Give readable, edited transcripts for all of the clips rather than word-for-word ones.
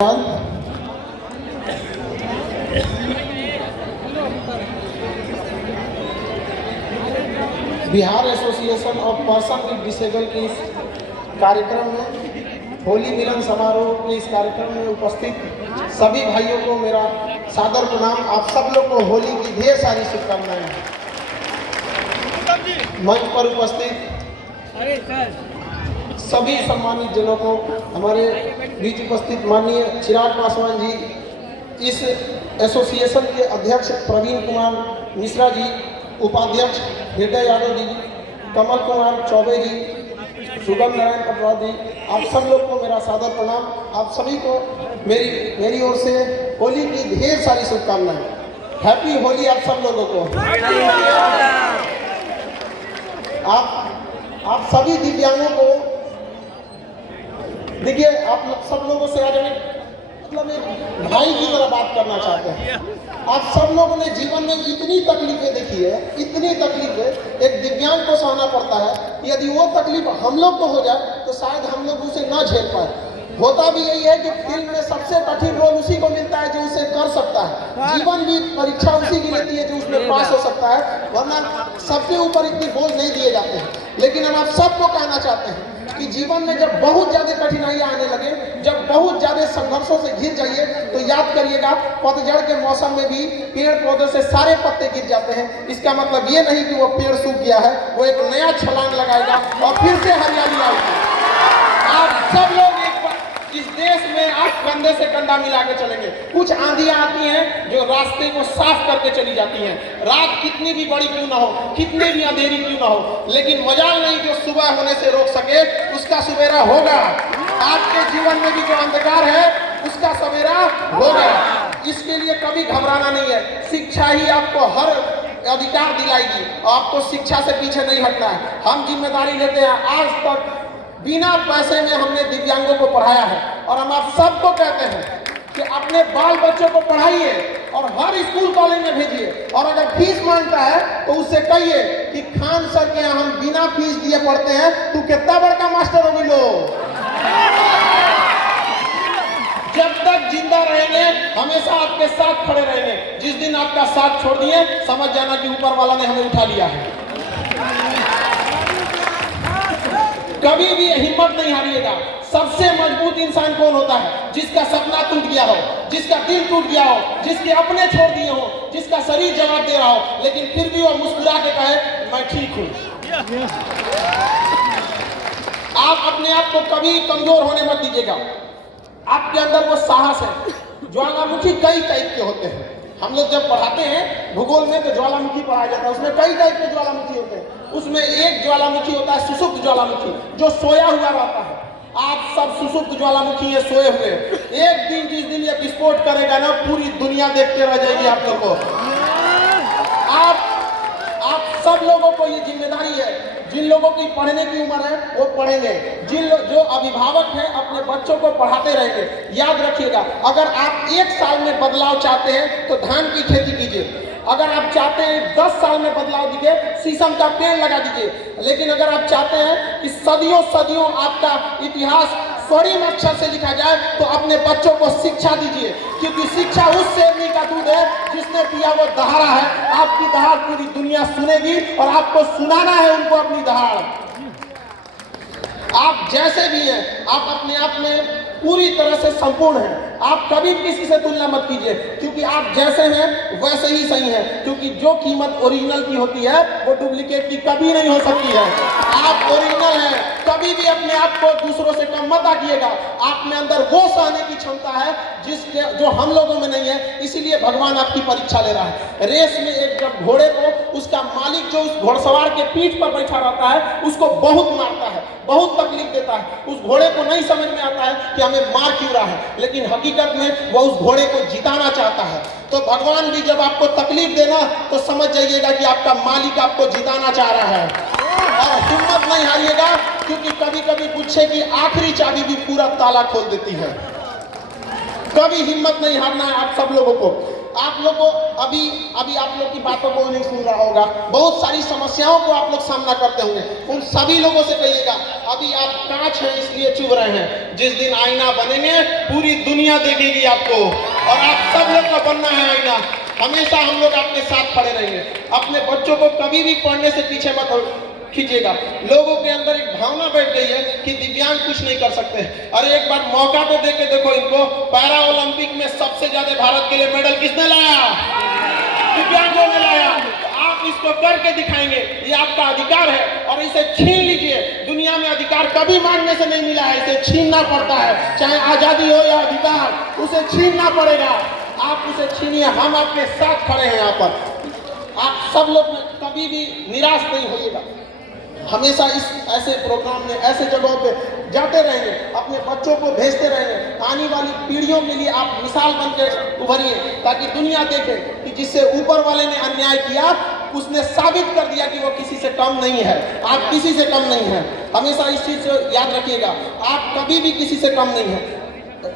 Bihar association of person with disable के इस कार्यक्रम में होली मिलन समारोह के इस कार्यक्रम में उपस्थित सभी भाइयों को मेरा सादर प्रणाम। आप सब लोग को होली की ढेर सारी शुभकामनाएं। मंच पर उपस्थित सभी सम्मानित जनों को, हमारे बीच उपस्थित माननीय चिराग पासवान जी, इस एसोसिएशन के अध्यक्ष प्रवीण कुमार मिश्रा जी, उपाध्यक्ष हृदय यादव जी, कमल कुमार चौबे जी, सुगम नारायण पटवार जी, आप सब लोग को मेरा सादर प्रणाम। आप सभी को मेरी ओर से होली की ढेर सारी शुभकामनाएं। हैप्पी होली आप सब लोगों को। आप सभी दिव्यांगों को देखिए, आप सब लोगों से आज मतलब एक भाई की तरह बात करना चाहते हैं। आप सब लोगों ने जीवन में इतनी तकलीफें देखी है, इतनी तकलीफें एक दिव्यांग को सहना पड़ता है। यदि वो तकलीफ हम लोग को हो जाए तो शायद हम लोग उसे ना झेल पाए। होता भी यही है कि फिल्म में सबसे कठिन रोल उसी को मिलता है जो उसे कर सकता है। जीवन भी परीक्षा उसी की रहती है जो उसमें पास हो सकता है, वरना सबके ऊपर इतनी बोझ नहीं दिए जाते हैं। लेकिन हम आप सबको कहना चाहते हैं कि जीवन में जब बहुत ज्यादा कठिनाइयां आने लगे, जब बहुत ज्यादा संघर्षों से घिर जाइए, तो याद करिएगा पतझड़ के मौसम में भी पेड़ पौधों से सारे पत्ते गिर जाते हैं। इसका मतलब ये नहीं कि वो पेड़ सूख गया है, वो एक नया छलांग लगाएगा और फिर से हरियाली आएगी। आप सब लोग इस देश में आप कंधे से कंधा मिला के चलेंगे। कुछ आंधियां आती हैं जो रास्ते को साफ करके चली जाती हैं। रात कितनी भी बड़ी क्यों ना हो, कितनी भी अंधेरी क्यों ना हो, लेकिन मजाल नहीं जो सुबह होने से रोक सके उसका सवेरा होगा। आपके जीवन में भी जो अंधकार है उसका सवेरा होगा। इसके लिए कभी घबराना नहीं है। शिक्षा ही आपको हर अधिकार दिलाएगी। आपको शिक्षा से पीछे नहीं हटना है। हम जिम्मेदारी लेते हैं। आज तक बिना पैसे में हमने दिव्यांगों को पढ़ाया है और हम आप सबको कहते हैं कि अपने बाल बच्चों को पढ़ाइए और हर स्कूल कॉलेज में भेजिए। और अगर फीस मांगता है तो उससे कहिए कि खान सर के यहाँ हम बिना फीस दिए पढ़ते हैं, तू कितना बड़का मास्टर हो मिलो। जब तक जिंदा रहेंगे हमेशा आपके साथ खड़े रहेंगे। जिस दिन आपका साथ छोड़ दिए समझ जाना कि ऊपर वाला ने हमें उठा लिया है। कभी भी हिम्मत नहीं हारिएगा। सबसे मजबूत इंसान कौन होता है? जिसका सपना टूट गया हो, जिसका दिल टूट गया हो, जिसके अपने छोड़ दिए हो, जिसका शरीर जवाब दे रहा हो, लेकिन फिर भी वो मुस्कुरा के कहे मैं ठीक हूं। आप अपने आप को कभी कमजोर होने मत दीजिएगा। आपके अंदर वो साहस है। ज्वालामुखी कई टाइप के होते हैं। हम लोग जब पढ़ाते हैं भूगोल में तो ज्वालामुखी पढ़ाया जाता है। उसमें कई टाइप के ज्वालामुखी होते हैं। उसमें एक ज्वालामुखी होता है सुषुप्त ज्वालामुखी, जो सोया हुआ रहता है। आप सब सुषुप्त ज्वालामुखी है, सोए हुए। एक दिन जिस दिन ये विस्फोट करेगा ना, पूरी दुनिया देखते रह जाएगी आप लोग को। आप सब लोगों को ये जिम्मेदारी है। जिन लोगों की पढ़ने की उम्र है वो पढ़ेंगे। जो अभिभावक हैं अपने बच्चों को पढ़ाते रहेंगे। याद रखिएगा, अगर आप 1 साल में बदलाव चाहते हैं तो धान की खेती कीजिए। अगर आप चाहते हैं 10 साल में बदलाव दीजिए, शीशम का पेड़ लगा दीजिए। लेकिन अगर आप चाहते हैं कि सदियों सदियों आपका इतिहास स्वर्ण अक्षर से लिखा जाए तो अपने बच्चों को शिक्षा दीजिए, क्योंकि शिक्षा उस शेरनी का दूध है जिसने पिया वो दहाड़ा है। आपकी दहाड़ पूरी दुनिया सुनेगी और आपको सुनाना है उनको अपनी दहाड़। आप जैसे भी हैं, आप अपने आप में पूरी तरह से संपूर्ण हैं। आप कभी किसी से तुलना मत कीजिए, क्योंकि आप जैसे हैं वैसे ही सही हैं। क्योंकि जो कीमत ओरिजिनल की होती है वो डुप्लीकेट की कभी नहीं हो सकती है। आप ओरिजिनल हैं। कभी भी अपने आप को दूसरों से कम मत आंकिएगा। आप में अंदर वो सहने की क्षमता है जो हम लोगों में नहीं है। इसीलिए भगवान आपकी परीक्षा ले रहा है। रेस में एक जब घोड़े को उसका मालिक जो उस घोड़सवार के पीठ पर बैठा रहता है उसको बहुत मारता है, बहुत तकलीफ देता है। उस घोड़े को नहीं समझ में आता है कि हमें मार क्यों रहा है, लेकिन हकीकत में वो उस घोड़े को जिताना चाहता है। तो भगवान भी जब आपको तकलीफ देना तो समझ जाइएगा कि आपका मालिक आपको जिताना चाह रहा है। और हिम्मत नहीं हारिएगा, क्योंकि कभी कभी गुच्छे की आखिरी चाबी भी पूरा ताला खोल देती है। कभी हिम्मत नहीं हारना है आप सब लोगों को। आप लोग को अभी अभी आप लोग की बातों को नहीं सुन रहा होगा, बहुत सारी समस्याओं को आप लोग सामना करते होंगे। उन सभी लोगों से कहिएगा अभी आप कांच हैं इसलिए चुभ रहे हैं, जिस दिन आईना बनेंगे पूरी दुनिया देखेगी आपको, और आप सब लोग का बनना है आईना। हमेशा हम लोग आपके साथ खड़े रहेंगे। अपने बच्चों को कभी भी पढ़ने से पीछे मत खींचिएगा। लोगों के अंदर एक भावना बैठ गई है कि दिव्यांग कुछ नहीं कर सकते। अरे एक बार मौका तो देके देखो इनको। पैरा ओलंपिक में सबसे ज्यादा भारत के लिए मेडल किसने लाया? दिव्यांगों ने लाया। आप इसको करके दिखाएंगे, ये आपका अधिकार है और इसे छीन लीजिए। दुनिया में अधिकार कभी मांगने से नहीं मिला है, इसे छीनना पड़ता है। चाहे आजादी हो या अधिकार, उसे छीनना पड़ेगा। आप उसे छीनिए, हम आपके साथ खड़े हैं यहाँ पर। आप सब लोग कभी भी निराश नहीं होइएगा। हमेशा इस ऐसे प्रोग्राम में, ऐसे जगहों पे जाते रहेंगे, अपने बच्चों को भेजते रहेंगे। आने वाली पीढ़ियों के लिए आप मिसाल बनकर उभरिए, ताकि दुनिया देखे कि जिससे ऊपर वाले ने अन्याय किया उसने साबित कर दिया कि वो किसी से कम नहीं है। आप किसी से कम नहीं है, हमेशा इस चीज को याद रखिएगा। आप कभी भी किसी से कम नहीं है।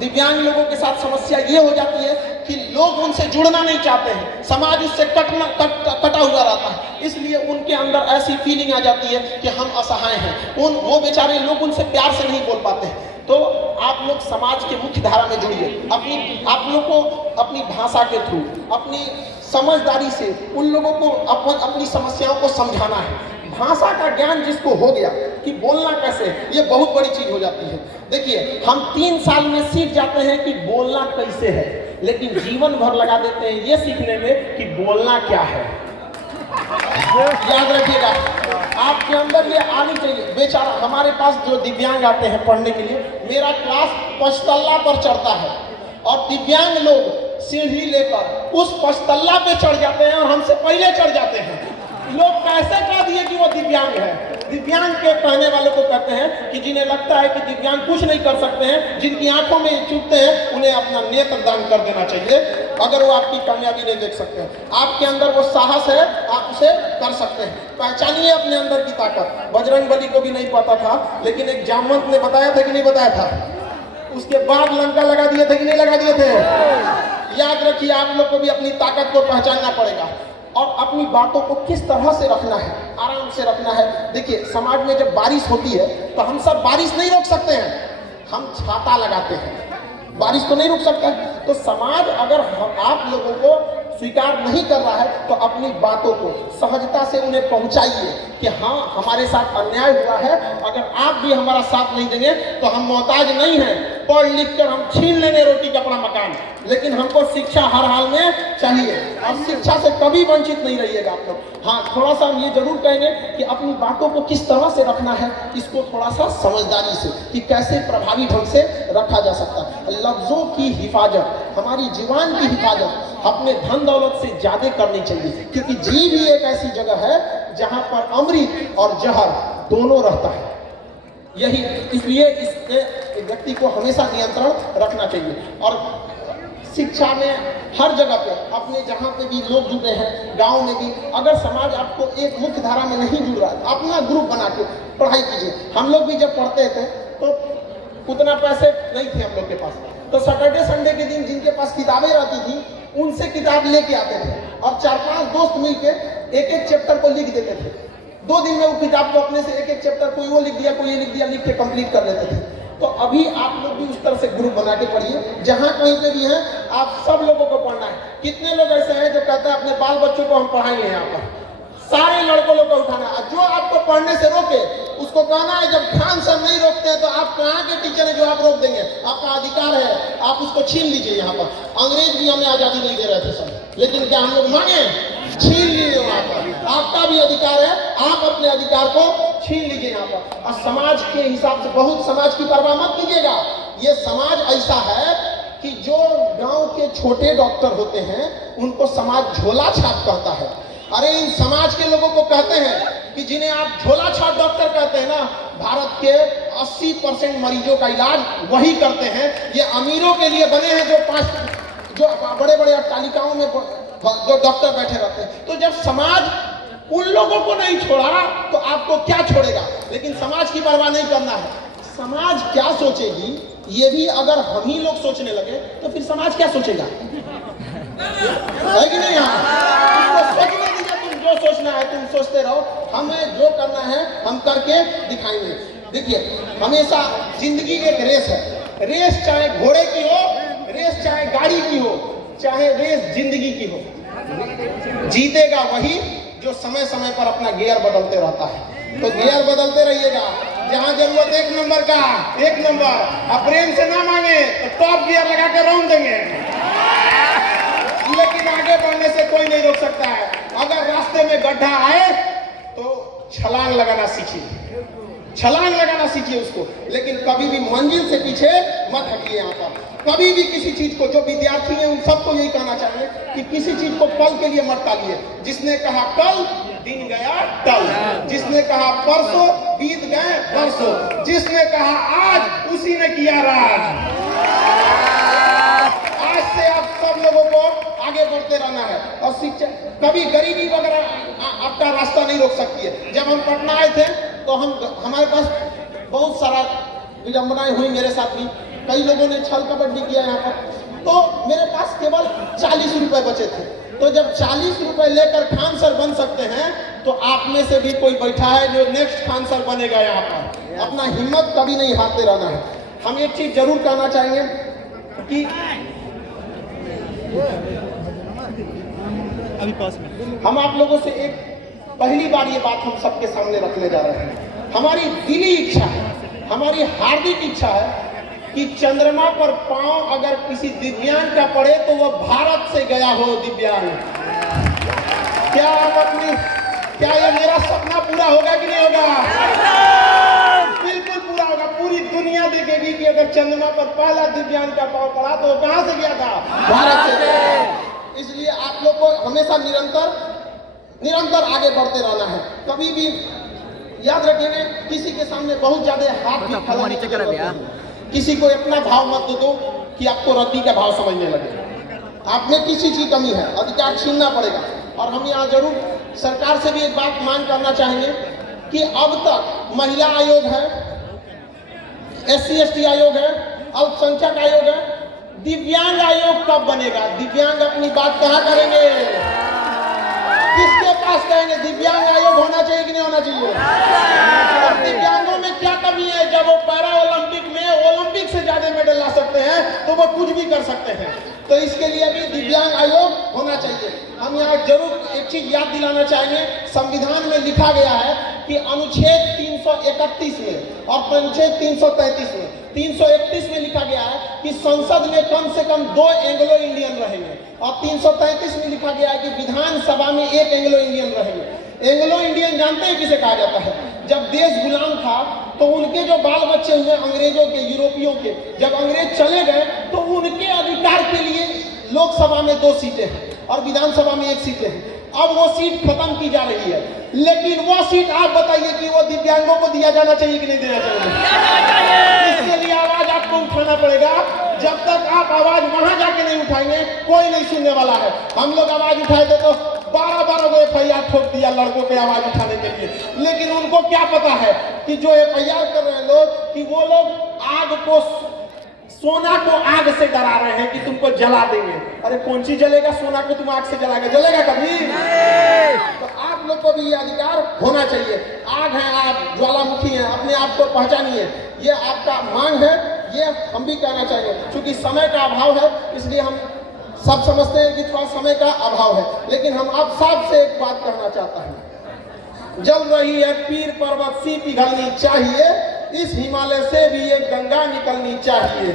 दिव्यांग लोगों के साथ समस्या ये हो जाती है कि लोग उनसे जुड़ना नहीं चाहते हैं, समाज उससे कटा हुआ रहता है, इसलिए उनके अंदर ऐसी फीलिंग आ जाती है कि हम असहाय हैं। वो बेचारे लोग उनसे प्यार से नहीं बोल पाते हैं। तो आप लोग समाज के मुख्य धारा में जुड़िए। आप लोग को अपनी भाषा के थ्रू, अपनी समझदारी से उन लोगों को अपनी समस्याओं को समझाना है। भाषा का ज्ञान जिसको हो गया कि बोलना कैसे, ये बहुत बड़ी चीज हो जाती है। देखिए, हम 3 साल में सीख जाते हैं कि बोलना कैसे है, लेकिन जीवन भर लगा देते हैं ये सीखने में कि बोलना क्या है। याद रखिएगा, आपके अंदर ये आनी चाहिए। बेचारा हमारे पास जो दिव्यांग आते हैं पढ़ने के लिए, मेरा क्लास 5 तल्ला पर चढ़ता है और दिव्यांग लोग सीढ़ी लेकर उस 5 तल्ला पे चढ़ जाते हैं और हमसे पहले चढ़ जाते हैं। लोग कैसे कह दिए कि वो दिव्यांग है? दिव्यांग के कहने वालों को कहते हैं कि जिन्हें लगता है कि दिव्यांग कुछ नहीं कर सकते हैं, जिनकी आंखों में चुभते हैं, उन्हें अपना नेत्र दान कर देना चाहिए अगर वो आपकी कामयाबी नहीं देख सकते हैं। आपके अंदर वो साहस है, आप उसे कर सकते हैं। पहचानिए अपने अंदर की ताकत। बजरंगबली को भी नहीं पता था, लेकिन एक जामवंत ने बताया था कि नहीं बताया था? उसके बाद लंका लगा दिए थे कि नहीं लगा दिए थे? याद रखिए, आप लोग को भी अपनी ताकत को पहचानना पड़ेगा और अपनी बातों को किस तरह से रखना है, आराम से रखना है। देखिए, समाज में जब बारिश होती है तो हम सब बारिश नहीं रोक सकते हैं, हम छाता लगाते हैं, बारिश को नहीं रोक सकता। तो समाज अगर आप लोगों को स्वीकार नहीं कर रहा है तो अपनी बातों को सहजता से उन्हें पहुंचाइए कि हाँ, हमारे साथ अन्याय हुआ है, अगर आप भी हमारा साथ नहीं देंगे तो हम मोहताज नहीं हैं। पढ़ लिख कर हम छीन लेंगे रोटी कपड़ा मकान, लेकिन हमको शिक्षा हर हाल में चाहिए और शिक्षा से कभी वंचित नहीं रहिएगा आप लोग। हाँ, थोड़ा सा हम ये जरूर कहेंगे कि अपनी बातों को किस तरह से रखना है, इसको थोड़ा सा समझदारी से, कि कैसे प्रभावी ढंग से रखा जा सकता है। लफ्जों की हिफाजत, हमारी जुबान की हिफाजत अपने धन दौलत से ज्यादा करनी चाहिए, क्योंकि जीव ही एक ऐसी जगह है जहां पर अमृत और जहर दोनों रहता है। यही इसलिए इस व्यक्ति को हमेशा नियंत्रण रखना चाहिए। और शिक्षा में हर जगह पे, अपने जहाँ पे भी लोग जुड़े हैं, गांव में भी, अगर समाज आपको एक मुख्य धारा में नहीं जुड़ रहा है, अपना ग्रुप बना के पढ़ाई कीजिए। हम लोग भी जब पढ़ते थे तो उतना पैसे नहीं थे हम लोग के पास, तो सैटरडे संडे के दिन जिनके पास किताबें रहती थी उनसे किताब लेके आते थे और 4-5 दोस्त मिलकर एक चैप्टर को लिख देते थे। 2 दिन में वो किताब को अपने से एक चैप्टर, कोई वो लिख दिया, कोई ये लिख दिया, लिख के कंप्लीट कर लेते थे। तो अभी आप लोग भी उस तरह से ग्रुप बना के पढ़िए। जहां कहीं पे भी हैं, आप सब लोगों को पढ़ना है। कितने लोग ऐसे हैं जो कहते हैं अपने बाल बच्चों को हम पढ़ाएंगे, यहाँ पर सारे लड़कों लोग को उठाना है। जो आपको पढ़ने से रोके उसको कहना है, जब खान सर नहीं रोकते हैं तो आप कहाँ के टीचर हैं जो आप रोक देंगे? आपका अधिकार है, आप उसको छीन लीजिए। यहाँ पर अंग्रेज भी हमें आजादी नहीं दे रहे थे सर, लेकिन क्या हम लोग मांगे? छीन लीजिए। वहाँ पर आपका भी अधिकार है, आप अपने अधिकार को छीन लीजिए यहाँ पर। और समाज के हिसाब से बहुत समाज की परवाह मत कीजिएगा। ये समाज ऐसा है कि जो गांव के छोटे डॉक्टर होते हैं उनको समाज झोला छाप कहता है। अरे इन समाज के लोगों को कहते हैं कि जिन्हें आप झोला छाप डॉक्टर कहते हैं ना, भारत के 80% मरीजों का इलाज वही करते हैं। ये अमीरों के लिए बने हैं जो बड़े बड़े अट्टालिकाओं में जो डॉक्टर बैठे रहते हैं। तो जब समाज उन लोगों को नहीं छोड़ा तो आपको क्या छोड़ेगा? लेकिन समाज की परवाह नहीं करना है। समाज क्या सोचेगी ये भी अगर हम ही लोग सोचने लगे तो फिर समाज क्या सोचेगा? है कि नहीं? तुमको सोचने दीजिए, तुम जो सोचना है तुम सोचते रहो, हमें जो करना है हम करके दिखाएंगे। देखिए, हमेशा जिंदगी एक रेस है। रेस चाहे घोड़े की हो, रेस चाहे गाड़ी की हो, चाहे रेस जिंदगी की हो, जीतेगा वही जो समय समय पर अपना गियर बदलते रहता है। तो गियर बदलते रहिएगा, जहां जरूरत 1 नंबर का 1 नंबर, अब प्रेम से ना मांगे तो टॉप गियर लगा के रौंद देंगे, लेकिन आगे बढ़ने से कोई नहीं रोक सकता है। अगर रास्ते में गड्ढा आए तो छलांग लगाना सीखिए, छलांग लगाना सीखिए उसको, लेकिन कभी भी मंजिल से पीछे मत हटिए। यहाँ पर कभी भी किसी चीज को, जो विद्यार्थी हैं उन सबको यही कहना चाहिए कि किसी चीज को पल के लिए मत टालिए। जिसने कहा कल, दिन गया टल, जिसने कहा परसों, बीत गए परसों, जिसने कहा आज, उसी ने किया राज। आज से आप सब लोगों को आगे बढ़ते रहना है। और शिक्षा, कभी गरीबी वगैरह आपका रास्ता नहीं रोक सकती है। जब हम पटना आए थे तो हमारे पास बहुत सारा विडंबनाएं हुई, मेरे साथ भी कई लोगों ने छल कपट भी किया यहाँ पर। तो मेरे पास केवल 40 रुपए बचे थे। तो जब 40 रुपए लेकर खान सर बन सकते हैं, तो आप में से भी कोई बैठा है जो नेक्स्ट खान सर बनेगा यहाँ पर। अपना हिम्मत कभी नहीं हारते रहना है। हम एक चीज जरूर कहना चाहेंगे कि अभी पास में हम आप लोगों से एक पहली बार ये बात हम सबके सामने रखने जा रहे हैं। हमारी दिली इच्छा है, हमारी हार्दिक इच्छा है कि चंद्रमा पर पांव अगर किसी दिव्यांग का पड़े तो वह भारत से गया हो दिव्यांग। क्या आप अपनी, क्या ये मेरा सपना पूरा होगा कि नहीं होगा? बिल्कुल पूरा होगा। पूरी दुनिया देखेगी कि अगर चंद्रमा पर पहला दिव्यांग का पांव पड़ा तो कहां से गया था? भारत से। इसलिए आप लोग को हमेशा निरंतर आगे बढ़ते रहना है। कभी भी याद रखेंगे, किसी के सामने बहुत ज्यादा हाथ भी फैलाने की जरूरत नहीं। किसी को अपना भाव मत दो कि आपको रद्दी का भाव समझने लगे। आप में किसी चीज कमी है, अधिकार छीनना पड़ेगा। और हम यहाँ जरूर सरकार से भी एक बात मांग करना चाहेंगे कि अब तक महिला आयोग है, SC/ST आयोग है, अल्पसंख्यक आयोग है, दिव्यांग आयोग कब बनेगा? दिव्यांग अपनी बात कहाँ करेंगे? किसके पास कहेंगे? दिव्यांग आयोग होना चाहिए कि नहीं होना चाहिए? और दिव्यांगों में क्या कमी है? जब वो पैरा ओलंपिक में ओलंपिक से ज्यादा मेडल ला सकते हैं तो वो कुछ भी कर सकते हैं। तो इसके लिए भी दिव्यांग आयोग होना चाहिए। हम यहाँ जरूर एक चीज याद दिलाना चाहेंगे, संविधान में लिखा गया है कि अनुच्छेद 331 में और अनुच्छेद 333 में, 331 में लिखा गया है कि संसद में कम से कम 2 एंग्लो इंडियन रहेंगे, और 333 में लिखा गया है कि विधानसभा में 1 एंग्लो इंडियन रहेंगे। एंग्लो इंडियन जानते हैं किसे कहा जाता है? जब देश गुलाम था तो उनके जो बाल बच्चे हुए अंग्रेजों के, यूरोपियों के, जब अंग्रेज चले गए तो उनके अधिकार के लिए लोकसभा में 2 सीटें हैं और विधानसभा में 1 सीटें हैं। अब वो सीट खत्म की जा रही है, लेकिन वो सीट आप बताइए कि वो दिव्यांगों को दिया जाना चाहिए कि नहीं देना चाहिए? इसके लिए आवाज आपको उठाना पड़ेगा। जब तक आप आवाज वहां जाके नहीं उठाएंगे, कोई नहीं सुनने वाला है। हम लोग आवाज उठाए थे तो 12 को FIR ठोक दिया लड़कों के आवाज उठाने के लिए, लेकिन उनको क्या पता है कि जो FIR कर रहे हैं लोग, कि वो लोग आग को, सोना को आग से डरा रहे हैं कि तुमको जला देंगे। अरे कौन सी जलेगा? सोना को तुम आग से जलाएगा? जलेगा कभी? तो आप लोग को भी ये अधिकार होना चाहिए। आग है आप, ज्वालामुखी है, अपने आप को पहचानिए। ये आपका मांग है, ये हम भी कहना चाहिए। क्योंकि समय का अभाव है, इसलिए हम सब समझते हैं कि थोड़ा समय का अभाव है, लेकिन हम आप सबसे एक बात कहना चाहता हूं। जल रही है पीर पर्वत सी पिघलनी चाहिए, इस हिमालय से भी एक गंगा निकलनी चाहिए।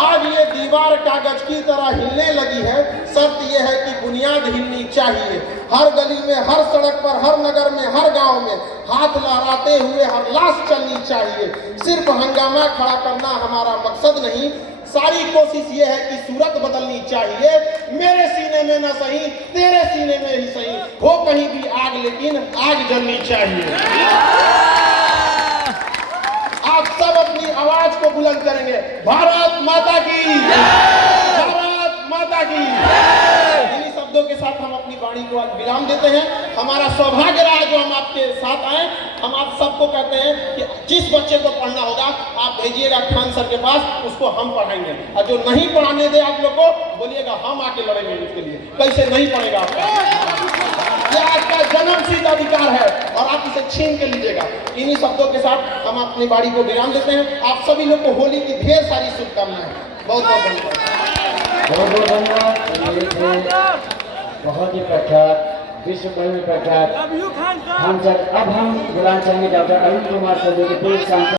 आज ये दीवार कागज की तरह हिलने लगी है, शर्त यह है कि बुनियाद हिलनी चाहिए। हर गली में, हर सड़क पर, हर नगर में, हर गांव में हाथ लहराते हुए हर लाश चलनी चाहिए। सिर्फ हंगामा खड़ा करना हमारा मकसद नहीं, सारी कोशिश ये है कि सूरत बदलनी चाहिए। मेरे सीने में न सही, तेरे सीने में ही सही, हो कहीं भी आग, लेकिन आग जलनी चाहिए। आप सब अपनी आवाज को बुलंद करेंगे, भारत माता की, भारत माता की। इन्हीं शब्दों के साथ हम अपनी वाणी वाणी को विराम देते हैं। हमारा सौभाग्य रहा जो हम आपके साथ आए। हम आप सबको कहते हैं कि जिस बच्चे को पढ़ना होगा आप भेजिएगा खान सर के पास, उसको हम पढ़ाएंगे। और जो नहीं पढ़ाने दे आप लोग को बोलिएगा हम आके लड़ेंगे उसके लिए। कैसे नहीं पढ़ेगा आपका? यह आपका जन्मसिद्ध अधिकार है और आप इसे छीन के लीजिएगा। इन्हीं शब्दों के साथ हम अपनी वाणी को विराम देते हैं। आप सभी लोग को होली की ढेर सारी शुभकामनाएं। बहुत बहुत धन्यवाद। बहुत बहुत धन्यवाद। बहुत ही प्रख्यात, विश्व भर में प्रख्यात खान सर। अब हम बुलाना चाहेंगे डॉक्टर अरुण कुमार सर, जो कि पूर्व सांसद